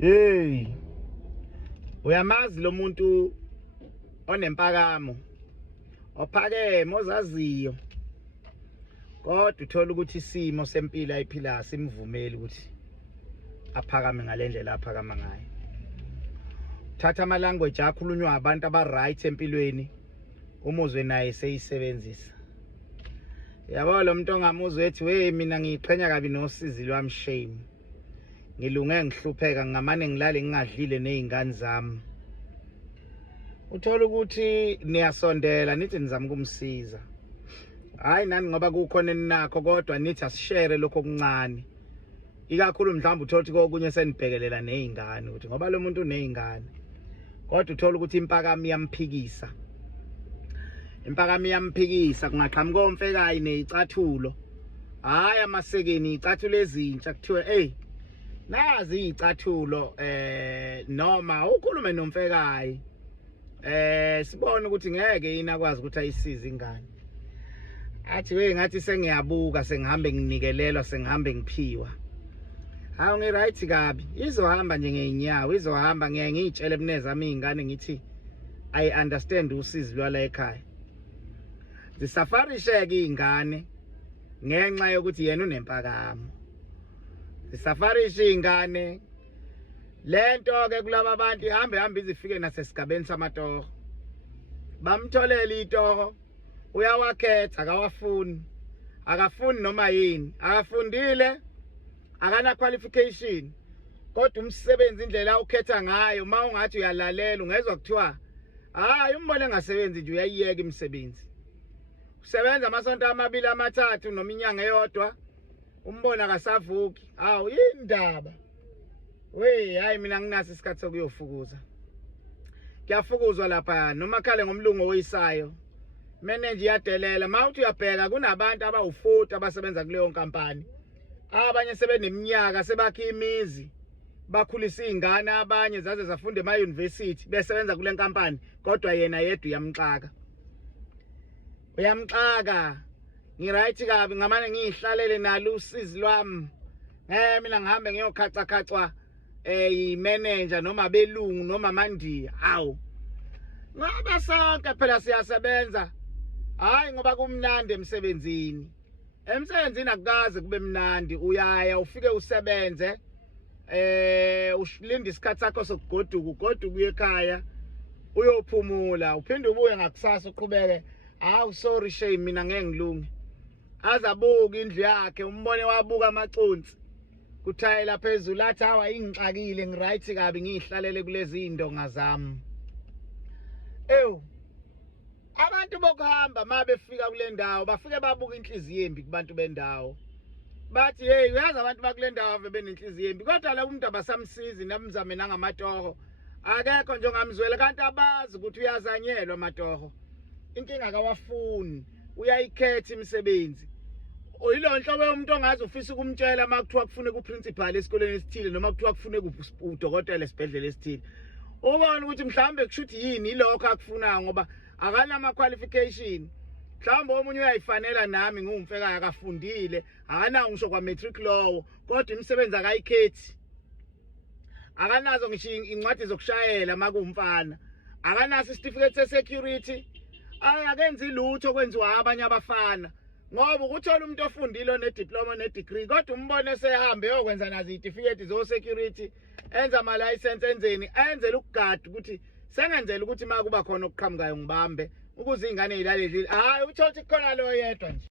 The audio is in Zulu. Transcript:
Hey, uyamazi lo muntu onempakamo ophakeme ozaziyo kodwa uthola ukuthi isimo sempilo ayiphila simvumeli ukuthi aphakame ngalendlela aphakama ngayo. Thatha ama language akhulunywa abantu aba right empilweni umuzwe naye seyisebenzisa. Yabo lo muntu ongamuzwe ethi we mina ngiqhenya kabi nosizi lwami shame. Ngilunge ngihlupheka ngamane ngilale ngingadlile nezingane zami. Uthola ukuthi niyasondela nithi nizama ukumsiza. Hayi nani ngoba kukhona ninakho kodwa nithi asishare lokho okuncane. Ikakhulu mhlawumbe uthola ukuthi kokunye senibhekelela nezingane ukuthi ngoba lo muntu unezingane. Kodwa uthola ukuthi impakamo iyamphikisa. Impakamo iyamphikisa kungaqhamuka omfekayi nezicathulo. Hayi amasekeni izicathulo ezintsha kuthiwe hey nazi izicathulo noma ukhulume nomfekayi sibone ukuthi ngeke yini akwazi ukuthi ayisize ingane. Athi we ngathi sengiyabuka sengihambe nginikelelwa sengihambe ngiphiwa. Hawu ngi right kabi izohamba nje ngeinyawo izohamba ngeke ngitshele ebunezami izingane ngithi I understand usizi lwala ekhaya. Zisafarisheke izingane ngenxa yokuthi yena unempakamo. Zisafarisha izingane lento ke kulaba abantu ihambe izifike nasesigabeni samatoho. Bamtholela itoho uyawakhetha akafuni noma yini akafundile akana qualification kodwa umsebenzi indlela ukhetha ngayo mawungathi uyalalela ungezwe kuthiwa hayi umbone engasebenzi nje uyayiyeka imisebenzi. Usebenza amasonto amabili amathathu noma inyanga eyodwa umbona akasavuki. Hawu indaba we hayi mina nginaso isikhathi sokuyofukuza. Kuyafukuzwa lapha noma khale ngomlungu oyisayo. Manager yadelela mawuthi uyabheka kunabantu abawu40 abasebenza kuleyo nkampani. Abanye sebeneminyaka sebakha imizi bakhulisa izingane abanye zaze zafunda ema university besebenza kule nkampani kodwa yena yedwa uyamxaka. Uyamxaka ngi right kabi ngamane ngihlalele nalo usizi lwami. Mina ngihambe ngiyokhaca manager noma belungu noma mandiya. Hawu ngoba sonke phela siyasebenza. Hayi ngoba kumnandi emsebenzini. Emsebenzini akukaze kube mnandi uyaya ufike usebenze ulinda isikhathi sakho sokugoduka uye ekhaya uyophumula uphinde ubuye ngakusasa uqhubeke. Hawu sorry shame mina ngeke ngilunge. Azabuka indlu yakhe umbone wabuka amaconsi kuthayela phezulu athi hawa ingixakile ngi right kabi ngihlalele kulezi indonga zami. Abantu bokuhamba mabefika kule ndawo bafike babuka inhliziyo embi kubantu bendawo. Bathi hey uyazi abantu bakule ndawo ave benenhliziyo embi kodwa la umuntu abasamsizi namzame nangamatoho. Akekho nje ongamzwela kanti abazi ukuthi uyazanyelwa amatoho. Inkinga akawafuni uyayikhetha imisebenzi. Oyilo nhlobo yomuntu ongazi ufisa ukumtshela makuthiwa kufune kuprincipal esikoleni esithile noma kuthiwa kufune udokotela esibhedlela esithile. Ubona ukuthi mhlambe kushuthi yini ilokho akufuna ngoba akanama qualification. Mhlawumbe omunye uyayifanela nami ngumfekayo akafundile akanawo ngisho kwa matric law kodwa imisebenzi akayikhethi. Akanazo ngisho incwadi zokushayela makumfana. Akanaso certificate security. Akenzi lutho kwenziwa abanye abafana. Ngoba ukuthola umuntu ofundile onediploma nedegree kodwa umbone sehambe yokwenza nazi certificate zo security enza ama license enzeni enzela ukugada ukuthi sengenzela ukuthi makuba khona okuqhamukayo ngibambe ukuze ingane ilaleli. Hayi uthola ukuthi khona lo yedwa nje.